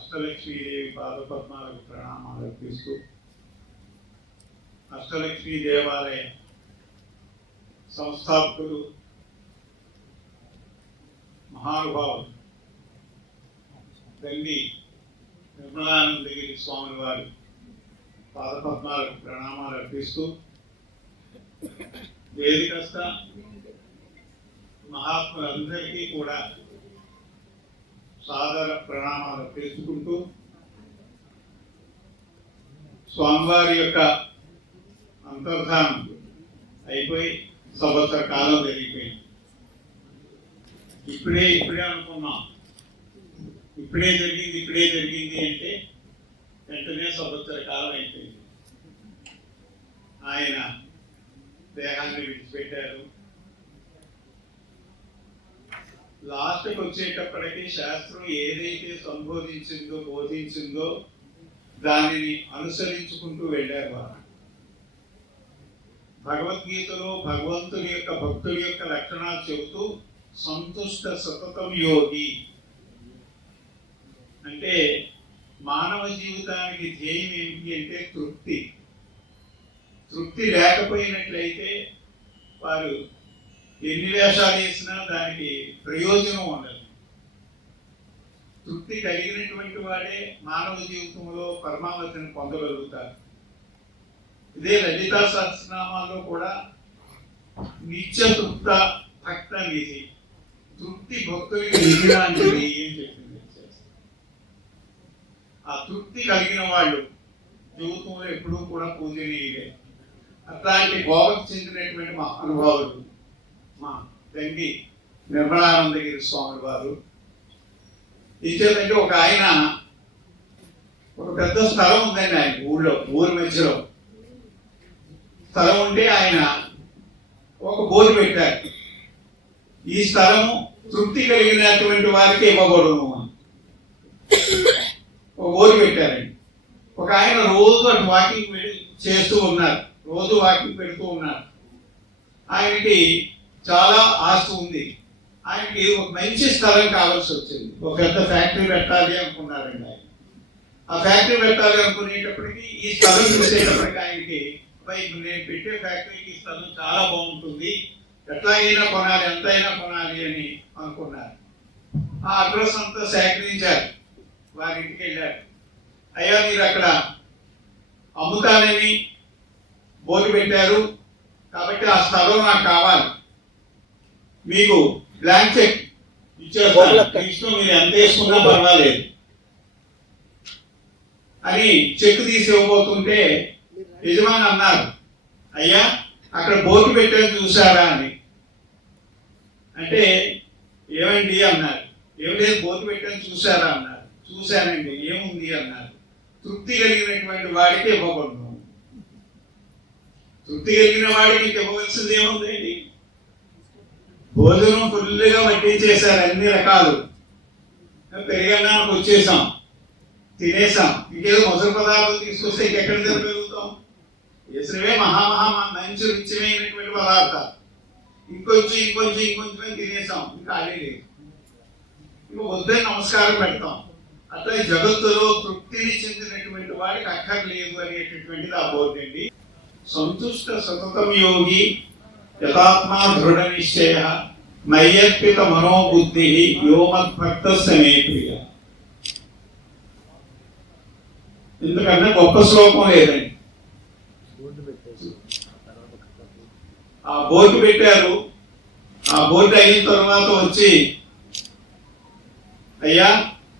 అష్టలక్ష్మీదేవి పాదపద్మాలకు ప్రణామాలు అర్పిస్తూ అష్టలక్ష్మీ దేవాలయ సంస్థాపకులు మహానుభావులు తండ్రి నిర్మలానందగిరి స్వామి వారి పాదపద్మాలకు ప్రణామాలు అర్పిస్తూ వేదికస్థ మహాత్ములందరికీ కూడా సాదర ప్రణామాలు తెలుసుకుంటూ స్వామివారి యొక్క అంతర్ధానం అయిపోయి సంవత్సర కాలం జరిగిపోయింది. ఇప్పుడే అనుకున్నాం, ఇప్పుడే జరిగింది అంటే వెంటనే సంవత్సర కాలం అయిపోయింది. ఆయన దేహాన్ని విడిచిపెట్టారు. లాస్ట్కి వచ్చేటప్పటికీ శాస్త్రం ఏదైతే సంబోధించిందో బోధించిందో దానిని అనుసరించుకుంటూ వెళ్ళారు వారు. భగవద్గీతలో భగవంతుని యొక్క భక్తుడి యొక్క లక్షణాలు చెబుతూ సంతుష్ట సతతం యోగి అంటే మానవ జీవితానికి ధ్యేయం ఏమిటి అంటే తృప్తి లేకపోయినట్లయితే వారు ఎన్ని వేషాలు వేసినా దానికి ప్రయోజనం ఉండదు. తృప్తి కలిగినటువంటి వాడే మానవ జీవితంలో పరమావధిని పొందగలుగుతారు. ఇదే లలితా సహస్రనామాల్లో కూడా నిత్య తృప్త భక్త నిధి, తృప్తి భక్తులకి నిధి లాంటిది ఏం చెప్పింది. ఆ తృప్తి కలిగిన వాళ్ళు జీవితంలో ఎప్పుడూ కూడా పూజనీయులే. అట్లాంటి గోవకు చెందినటువంటి మా అనుభవాలు మా తండ్రి నిర్మలానందగిరి స్వామి వారు. ఇచ్చేదంటే ఒక ఆయన ఒక పెద్ద స్థలం ఉందండి ఆయన ఊరి మధ్యలో స్థలం ఉంటే ఆయన ఒక బోర్డు పెట్టారు, ఈ స్థలము తృప్తి కలిగినటువంటి వారికి ఇవ్వకూడదు అని ఒక బోర్డు పెట్టారండి. ఒక ఆయన రోజు అటు వాకింగ్ చేస్తూ ఉన్నారు, రోజు వాకింగ్ పెడుతూ ఉన్నారు. ఆయనకి చాలా ఆస్తి ఉంది. ఆయనకి ఒక మంచి స్థలం కావాల్సి వచ్చింది. ఒక పెద్ద ఫ్యాక్టరీ పెట్టాలి అనుకున్నారండి ఆయన. ఆ ఫ్యాక్టరీ పెట్టాలి అనుకునేటప్పటికి ఈ స్థలం చూసేటప్పటికి ఆయనకి నేను పెట్టే ఫ్యాక్టరీకి ఈ స్థలం చాలా బాగుంటుంది, ఎట్లాగైనా కొనాలి, ఎంతైనా కొనాలి అని అనుకున్నారు. ఆ అడ్రస్ అంతా సేకరించారు, వారింటికి వెళ్ళారు. అయ్యా మీరు అక్కడ అమ్ముతానని బోర్డు పెట్టారు కాబట్టి ఆ స్థలం నాకు కావాలి, మీకు బ్లాంక్ చెక్ ఇచ్చేస్తాను, ఇష్టం మీరు ఎంత వేసుకున్నా పర్వాలేదు అని చెక్ తీసి ఇవ్వబోతుంటే యజమాని అన్నారు, అయ్యా అక్కడ బోర్డు పెట్టారు చూసారా అని. అంటే ఏమండి అన్నారు. ఏం లేదు, బోర్డు పెట్టాను చూసారా అన్నారు. చూశానండి. ఏముంది అన్నారు. తృప్తి కలిగినటువంటి వాడికి ఇవ్వకూడదు. తృప్తి కలిగిన వాడికి ఇవ్వవలసింది ఏముందండి? భోజనం ఫుల్గా వడ్డించేశారు, అన్ని రకాలు. పెరిగన్నానికి వచ్చేసాం, తినేసాం. ఇంకేదో మొసలు పదార్థాలు తీసుకొస్తే ఇంకెక్కడ తినగలుగుతాం? ఎసరివే మంచి రుచిమైనటువంటి పదార్థాలు. ఇంకొంచెం తినేసాం, ఇంకా అదే లేదు. ఇంక వద్దని నమస్కారం పెడతాం. అట్లా జగత్తులో తృప్తిని చెందినటువంటి వాడికి అక్కర్లేదు అనేటటువంటిది ఆ బోర్డు అండి. సంతుష్ట సతతం యోగి యథాత్మా దృఢ నిశ్చయ మయ్యర్పిత మనోబుద్ధి యోమద్భక్తస్య మే ప్రియ. ఎందుకంటే గొప్ప శ్లోకం లేదండి. ఆ బోర్డు పెట్టారు. ఆ బోర్డు అయిన తర్వాత వచ్చి, అయ్యా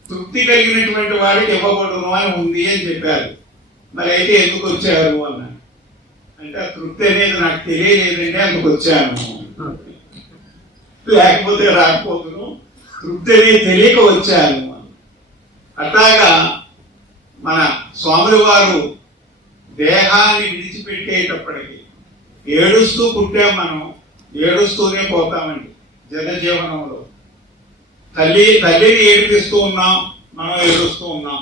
తృప్తి కలిగినటువంటి వాడికి ఇవ్వకూడదు అని ఉంది అని చెప్పారు. మరి అయితే ఎందుకు వచ్చారు అన్నాడు. అంటే ఆ తృప్తి అనేది నాకు తెలియలేదండి, అందుకు వచ్చాను, లేకపోతే రాకపోతును, తృప్తి అనేది తెలియక వచ్చాను. అట్లాగా మన స్వాముల వారు దేహాన్ని విడిచిపెట్టేటప్పటికి ఏడుస్తూ పుట్టాం మనం, ఏడుస్తూనే పోతామండి జనజీవనంలో. తల్లిని ఏడిపిస్తూ ఉన్నాం, మనం ఏడుస్తూ ఉన్నాం.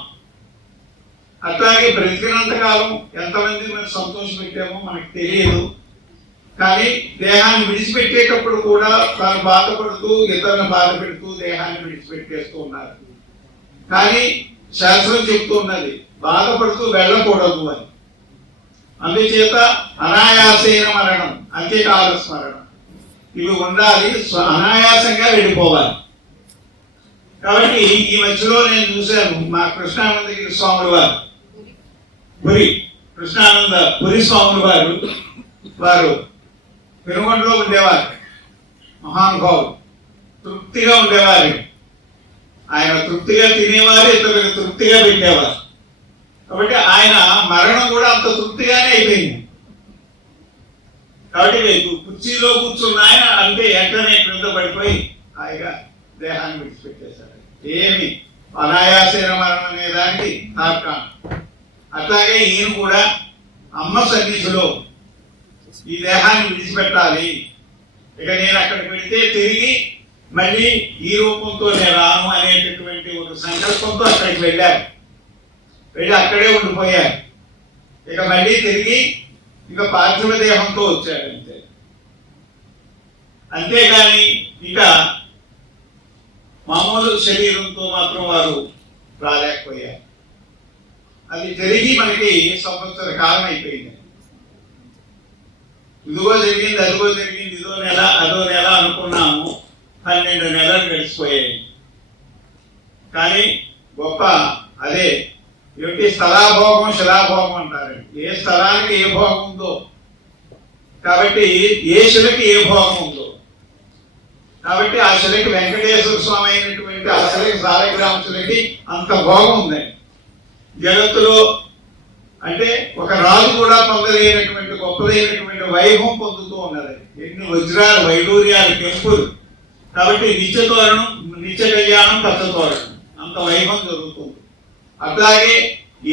అట్లాగే బ్రతికినంత కాలం ఎంతమంది మనం సంతోషం పెట్టామో మనకు తెలియదు. కానీ దేహాన్ని విడిచిపెట్టేటప్పుడు కూడా తాను బాధపడుతూ ఇతరులను బాధ పెడుతూ దేహాన్ని విడిచిపెట్టేస్తూ ఉన్నారు. కానీ శాస్త్రం చెప్తున్నది, బాధపడుతూ వెళ్ళకూడదు అని. అందుచేత అనాయాసైన మరణం, అంత్యకాల స్మరణం ఇవి ఉండాలి, అనాయాసంగా వెళ్ళిపోవాలి. కాబట్టి ఈ మధ్యలో నేను చూశాను, మా కృష్ణానందగిరి స్వాములు వారు, కృష్ణానంద పురి స్వాములు వారు పెనుగొండలో ఉండేవారు. మహానుభావులు, తృప్తిగా ఉండేవారు. ఆయన తృప్తిగా తినేవారు, ఇతరులకు తృప్తిగా పెట్టేవారు. కాబట్టి ఆయన మరణం కూడా అంత తృప్తిగానే అయిపోయింది. కాబట్టి కుర్చీలో కూర్చున్న ఆయన అంటే వెంటనే క్రింద పడిపోయి హాయిగా దేహాన్ని విడిచిపెట్టేశారు. ఏమి అనాయాసైన మరణం అనే దానికి తార్కాణం. అట్లాగే ఈయన కూడా అమ్మ సన్నిధిలో ఈ దేహాన్ని విడిచిపెట్టాలి, ఇక నేను అక్కడికి వెళితే తిరిగి మళ్ళీ ఈ రూపంతో నేను రాను అనేటటువంటి ఒక సంకల్పంతో అక్కడికి వెళ్ళారు. వెళ్ళి అక్కడే ఉండిపోయారు. ఇక మళ్ళీ తిరిగి ఇక పార్థివ దేహంతో వచ్చాడు అంతే. అంతేగాని ఇక మామూలు శరీరంతో మాత్రం వారు రాలేకపోయారు. అది జరిగి మనకి సంవత్సర కాలం అయిపోయింది. ఇదిగో జరిగింది, అదిగో జరిగింది, ఇదో నెల అదో నెల అనుకున్నాము, 12 నెలలు గడిచిపోయాయి. కానీ గొప్ప అదే ఏమిటి, స్థలాభోగం శిలాభోగం అంటారండి. ఏ స్థలానికి ఏ భోగం ఉందో, కాబట్టి ఏ శిలకి ఏ భోగం ఉందో, కాబట్టి ఆ శిలకి వెంకటేశ్వర స్వామి అయినటువంటి ఆ శిలకి సాలగ్రామ శిలకి అంత భోగం ఉందండి. జగత్తులో అంటే ఒక రాజు కూడా పొందలేనటువంటి గొప్పదైనటువంటి వైభవం పొందుతూ ఉన్నది. ఎన్ని వజ్రాలు వైడూర్యాలు కెంపులు. కాబట్టి నిత్య కళ్యాణం పచ్చ తోరణం, అంత వైభవం జరుగుతుంది. అట్లాగే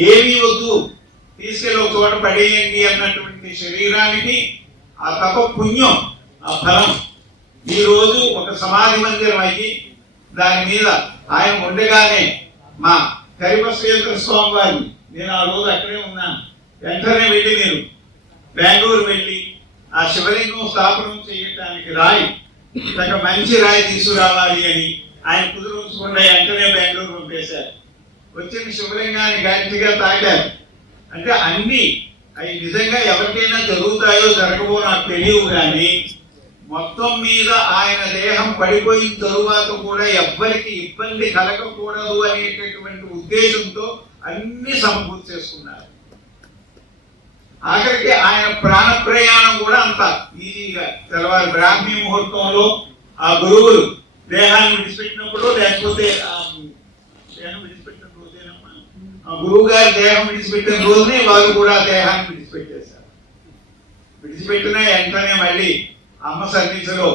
ఏమీ వద్దు, తీసుకెళ్ళి ఒక చోట పడేయండి అన్నటువంటి శరీరానికి ఆ తప పుణ్యం, ఆ ఫలం ఈ రోజు ఒక సమాధి మందిరం అయ్యి దాని మీద ఆయన ఉండగానే మా కరిబస్వేంద్ర స్వామి వారిని, నేను ఆ రోజు అక్కడే ఉన్నాను, వెంటనే వెళ్ళి మీరు బెంగళూరు వెళ్ళి ఆ శివలింగం స్థాపనం చేయటానికి రాయి, ఒక మంచి రాయి తీసుకురావాలి అని ఆయన కుదురుంచకుండా వెంటనే బెంగళూరు పంపేశారు. వచ్చిన శివలింగాన్ని గట్టిగా తాకారు. అంటే అన్ని అవి నిజంగా ఎవరికైనా జరుగుతాయో జరగవో నాకు తెలియవు, కానీ మొత్తం మీద ఆయన దేహం పడిపోయిన తరువాత కూడా ఎవ్వరికి ఇబ్బంది కలగకూడదు అనేటటువంటి ఉద్దేశంతో అన్ని సమకూర్చి చేసుకున్నారు. ఆఖరికి ఆయన ప్రాణ ప్రయాణం కూడా అంత ఈజీగా తెల్లవారు బ్రాహ్మీ ముహూర్తంలో ఆ గురువులు దేహాన్ని విడిచిపెట్టినప్పుడు, లేకపోతే దేహం విడిచిపెట్టిన రోజేనమ్మా, ఆ గురువు గారి దేహం విడిచిపెట్టిన రోజునే వారు కూడా దేహాన్ని విడిచిపెట్టేశారు. విడిచిపెట్టిన వెంటనే మళ్ళీ అమ్మ సన్నిధిలో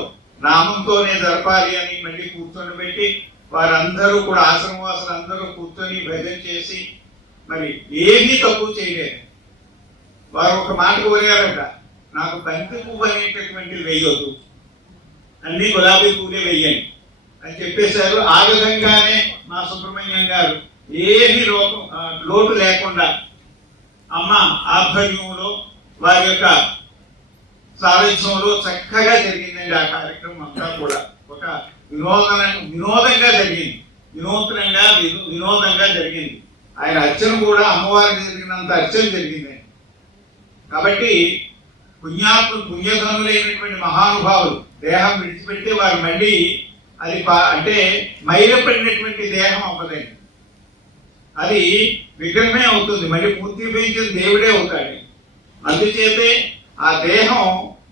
నామంతోనే జరపాలి అని మళ్ళీ కూర్చొని పెట్టి వారందరూ కూడా ఆశ్రమవాసులు అందరూ కూర్చొని భజన చేసి మరి ఏమీ తక్కువ చేయలేదు. వారు ఒక మాట కోరారట, నాకు బంతి పువ్వు అనేటటువంటిది వెయ్యొద్దు, అన్ని గులాబీ పువ్వులే వెయ్యండి అని చెప్పేశారు. ఆ విధంగానే మా సుబ్రహ్మణ్యం గారు ఏమీ లోటు లేకుండా అమ్మ ఆధ్వర్యంలో వారి యొక్క సారథ్యంలో చక్కగా జరిగిందండి. ఆ కార్యక్రమం అంతా కూడా ఒక వినోదంగా జరిగింది, వినోదంగా జరిగింది. ఆయన అర్చన కూడా అమ్మవారికి జరిగినంత అర్చన జరిగిందండి. కాబట్టి పుణ్యధనులైనటువంటి మహానుభావులు దేహం విడిచిపెడితే వారు మళ్ళీ అది అంటే మైలపడినటువంటి దేహం అవ్వదండి, అది విగ్రహమే అవుతుంది, మళ్ళీ పూర్తి పెంచిన దేవుడే అవుతాడు. అందుచేతే ఆ దేహం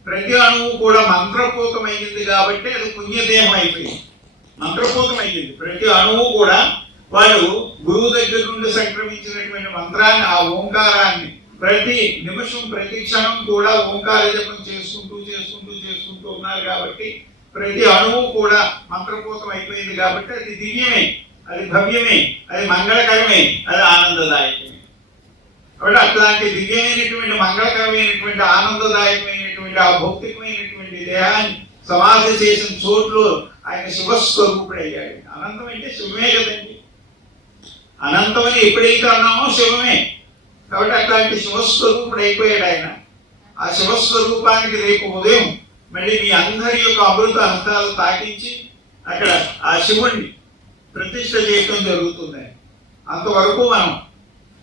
ప్రతి అణువు కూడా మంత్రపూతమైంది కాబట్టి అది పుణ్యదేహం అయిపోయింది, మంత్రపూతమైంది. ప్రతి అణువు కూడా వాళ్ళు గురువు దగ్గర నుండి సంక్రమించినటువంటి మంత్రాన్ని, ఆ ఓంకారాన్ని ప్రతి నిమిషం ప్రతి క్షణం కూడా ఓంకార జపం చేసుకుంటూ ఉన్నారు. కాబట్టి ప్రతి అణువు కూడా మంత్రపూతం అయిపోయింది. కాబట్టి అది దివ్యమే, అది భవ్యమే, అది మంగళకరమే, అది ఆనందదాయకమే. కాబట్టి అట్లాంటి దివ్యమైనటువంటి మంగళకరమైనటువంటి ఆనందదాయకమైనటువంటి ఆ భౌతికమైనటువంటి దేహాన్ని సమాధి చేసిన చోట్లు ఆయన శివస్వరూపుడు అయ్యాడు. అనంతం అంటే శివమే కదండి, అనంతం అని ఎప్పుడైతే అన్నామో శివమే. కాబట్టి అట్లాంటి శివస్వరూపుడు అయిపోయాడు ఆయన. ఆ శివస్వరూపానికి రేపు ఉదయం మళ్ళీ మీ అందరి యొక్క అమృత హస్తాలు తాకించి అక్కడ ఆ శివుణ్ణి ప్రతిష్ఠ చేయటం జరుగుతుంది. అంతవరకు మనం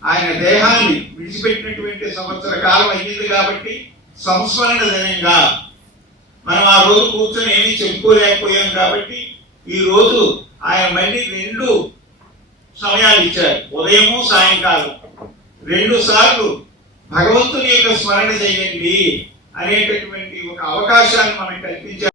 ఆయన దేహాన్ని విడిచిపెట్టినటువంటి సంవత్సర కాలం అయ్యింది కాబట్టి సంస్మరణ దినంగా మనం ఆ రోజు కూర్చొని ఏమీ చెప్పుకోలేకపోయాం కాబట్టి ఈ రోజు ఆయన మళ్ళీ 2 సమయాలు ఇచ్చారు, ఉదయము సాయంకాలం 2 సార్లు భగవంతుని యొక్క స్మరణ చేయండి అనేటటువంటి ఒక అవకాశాన్ని మనకు కల్పించారు.